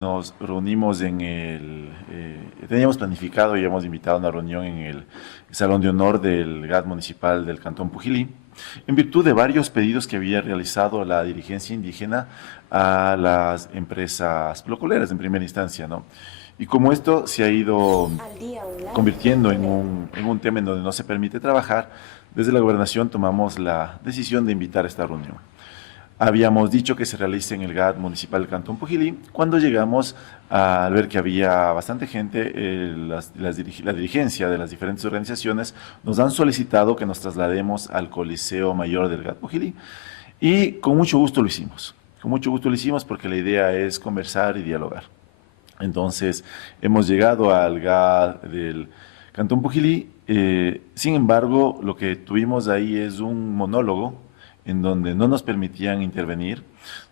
Nos reunimos teníamos planificado y hemos invitado a una reunión en el Salón de Honor del GAT Municipal del Cantón Pujilí, en virtud de varios pedidos que había realizado la dirigencia indígena a las empresas procoleras en primera instancia, ¿no? Y como esto se ha ido convirtiendo en un tema en donde no se permite trabajar, desde la gobernación tomamos la decisión de invitar a esta reunión. Habíamos dicho que se realice en el GAT municipal del Cantón Pujilí. Cuando llegamos al ver que había bastante gente, la dirigencia de las diferentes organizaciones nos han solicitado que nos traslademos al Coliseo Mayor del GAT Pujilí y con mucho gusto lo hicimos. Con mucho gusto lo hicimos porque la idea es conversar y dialogar. Entonces, hemos llegado al GAT del Cantón Pujilí. Sin embargo, lo que tuvimos ahí es un monólogo en donde no nos permitían intervenir,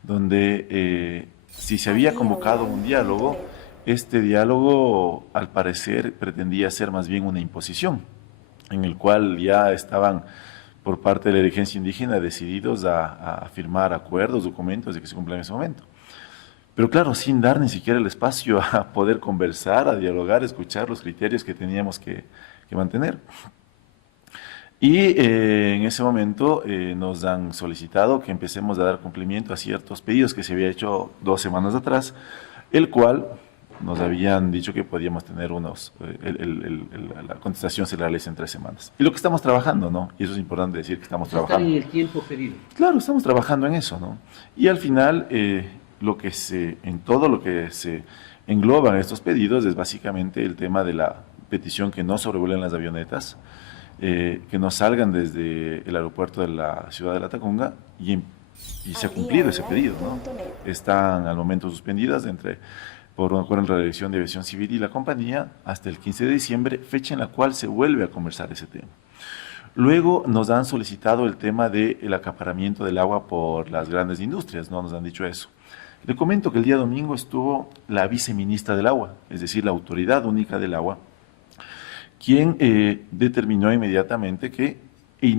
donde si se había convocado un diálogo, este diálogo al parecer pretendía ser más bien una imposición, en el cual ya estaban por parte de la dirigencia indígena decididos a firmar acuerdos, documentos de que se cumplan en ese momento. Pero claro, sin dar ni siquiera el espacio a poder conversar, a dialogar, a escuchar los criterios que teníamos que mantener. Y en ese momento nos han solicitado que empecemos a dar cumplimiento a ciertos pedidos que se había hecho 2 semanas atrás, el cual nos habían dicho que podíamos tener la contestación se la realiza en 3 semanas. Y lo que estamos trabajando, ¿no? Y eso es importante decir que estamos Están trabajando. en el tiempo pedido. Claro, estamos trabajando en eso, ¿no? Y al final, en todo lo que se engloban estos pedidos es básicamente el tema de la petición que no sobrevuelen las avionetas, que no salgan desde el aeropuerto de la ciudad de La Tacunga y se ha cumplido ese pedido, ¿no? Están al momento suspendidas por un acuerdo entre la Dirección de Aviación Civil y la compañía hasta el 15 de diciembre, fecha en la cual se vuelve a conversar ese tema. Luego nos han solicitado el tema del acaparamiento del agua por las grandes industrias, ¿no? Nos han dicho eso. Le comento que el día domingo estuvo la viceministra del agua, es decir, la autoridad única del agua, quien determinó inmediatamente que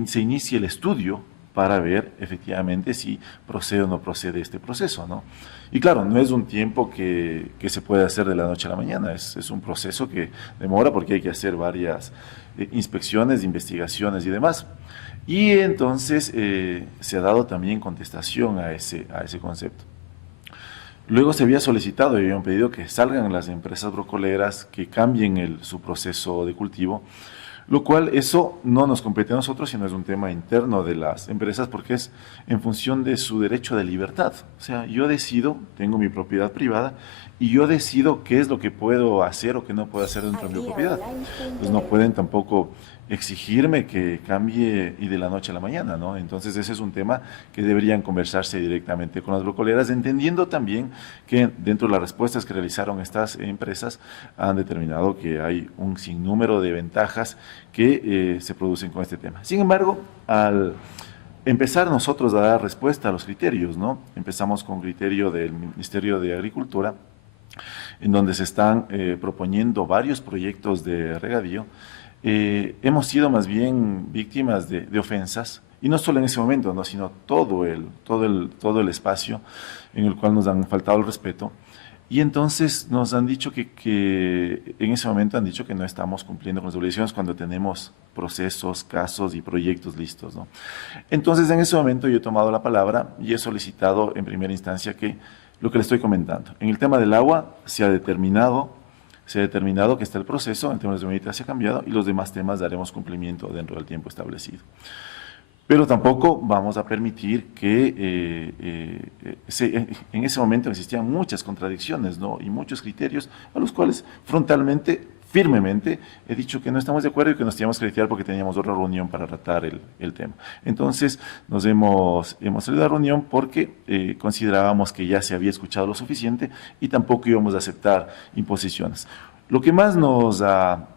se inicie el estudio para ver efectivamente si procede o no procede este proceso, ¿no? Y claro, no es un tiempo que se puede hacer de la noche a la mañana, es un proceso que demora porque hay que hacer varias inspecciones, investigaciones y demás. Y entonces se ha dado también contestación a ese concepto. Luego se había solicitado y habían pedido que salgan las empresas brocoleras, que cambien su proceso de cultivo, lo cual eso no nos compete a nosotros, sino es un tema interno de las empresas porque es en función de su derecho de libertad. O sea, yo decido, tengo mi propiedad privada y yo decido qué es lo que puedo hacer o qué no puedo hacer dentro de mi propiedad. Pues no pueden tampoco exigirme que cambie y de la noche a la mañana, ¿no? Entonces ese es un tema que deberían conversarse directamente con las brocoleras, entendiendo también que dentro de las respuestas que realizaron estas empresas han determinado que hay un sinnúmero de ventajas que se producen con este tema. Sin embargo, al empezar nosotros a dar respuesta a los criterios, ¿no? Empezamos con criterio del Ministerio de Agricultura, en donde se están proponiendo varios proyectos de regadío. Hemos sido más bien víctimas de ofensas, y no solo en ese momento, ¿no? Sino todo el espacio en el cual nos han faltado el respeto. Y entonces nos han dicho que en ese momento han dicho que no estamos cumpliendo con las obligaciones cuando tenemos procesos, casos y proyectos listos, ¿no? Entonces en ese momento yo he tomado la palabra y he solicitado en primera instancia que lo que le estoy comentando. En el tema del agua se ha determinado que está el proceso, el tema de las avenidas se ha cambiado y los demás temas daremos cumplimiento dentro del tiempo establecido. Pero tampoco vamos a permitir que en ese momento existían muchas contradicciones, ¿no? Y muchos criterios a los cuales frontalmente, firmemente, he dicho que no estamos de acuerdo y que nos teníamos que retirar porque teníamos otra reunión para tratar el tema. Entonces hemos salido a la reunión porque considerábamos que ya se había escuchado lo suficiente y tampoco íbamos a aceptar imposiciones. Lo que más nos ha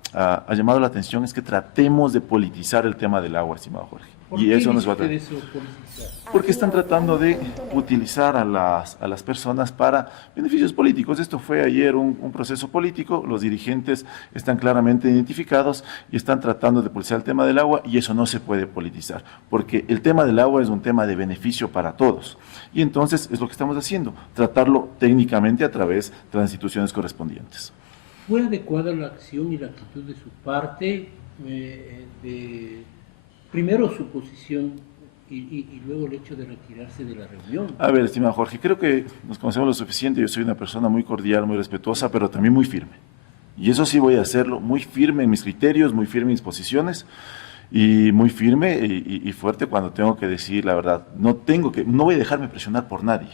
llamado la atención es que tratemos de politizar el tema del agua, estimado Jorge. Y eso no es ¿Por qué verdad. dice usted eso, politizar? Porque están tratando de utilizar a las personas para beneficios políticos. Esto fue ayer un proceso político, los dirigentes están claramente identificados y están tratando de politizar el tema del agua, y eso no se puede politizar, porque el tema del agua es un tema de beneficio para todos. Y entonces es lo que estamos haciendo, tratarlo técnicamente a través de las instituciones correspondientes. ¿Fue adecuada la acción y la actitud de su parte? Primero su posición y luego el hecho de retirarse de la reunión. A ver, estimado Jorge, creo que nos conocemos lo suficiente. Yo soy una persona muy cordial, muy respetuosa, pero también muy firme. Y eso sí voy a hacerlo, muy firme en mis criterios, muy firme en mis posiciones y muy firme y fuerte cuando tengo que decir la verdad. No voy a dejarme presionar por nadie.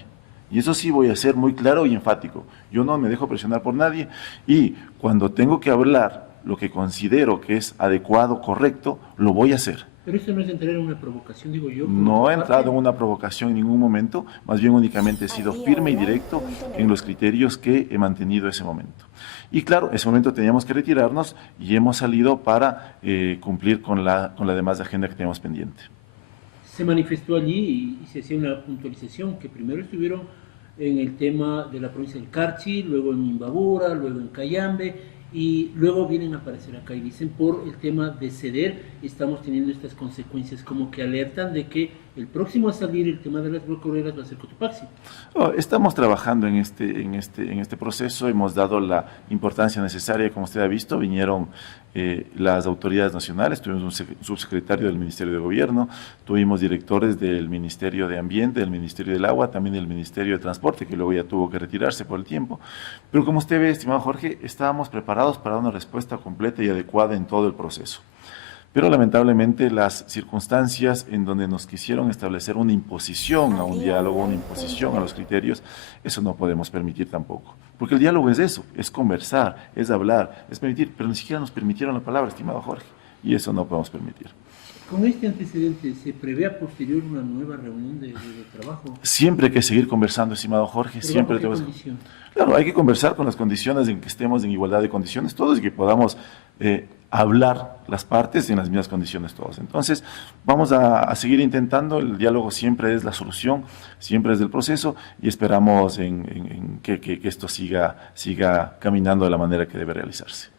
Y eso sí voy a ser muy claro y enfático. Yo no me dejo presionar por nadie, y cuando tengo que hablar lo que considero que es adecuado, correcto, lo voy a hacer. Pero esto no es entrar en una provocación, digo yo. No he entrado en una provocación en ningún momento, más bien únicamente he sido firme y directo en los criterios que he mantenido ese momento. Y claro, ese momento teníamos que retirarnos y hemos salido para cumplir con la demás agenda que teníamos pendiente. Se manifestó allí y se hacía una puntualización que primero estuvieron en el tema de la provincia del Carchi, luego en Imbabura, luego en Cayambe, y luego vienen a aparecer acá y dicen por el tema de ceder estamos teniendo estas consecuencias, como que alertan de que el próximo a salir el tema de las brocoreras va a ser Cotopaxi. Estamos trabajando en este proceso, hemos dado la importancia necesaria. Como usted ha visto, vinieron las autoridades nacionales, tuvimos un subsecretario del Ministerio de Gobierno, tuvimos directores del Ministerio de Ambiente, del Ministerio del Agua, también del Ministerio de Transporte, que luego ya tuvo que retirarse por el tiempo. Pero como usted ve, estimado Jorge, estábamos preparados para una respuesta completa y adecuada en todo el proceso. Pero lamentablemente las circunstancias en donde nos quisieron establecer una imposición a un diálogo, una imposición a los criterios, eso no podemos permitir tampoco. Porque el diálogo es eso, es conversar, es hablar, es permitir, pero ni siquiera nos permitieron la palabra, estimado Jorge, y eso no podemos permitir. Con este antecedente, ¿se prevé a posterior una nueva reunión de trabajo? Siempre hay que seguir conversando, estimado Jorge, ¿Pero siempre bajo qué tenemos... condición? Claro, hay que conversar con las condiciones en que estemos en igualdad de condiciones todos y que podamos hablar las partes en las mismas condiciones todos. Entonces, vamos a seguir intentando, el diálogo siempre es la solución, siempre es el proceso, y esperamos que esto siga caminando de la manera que debe realizarse.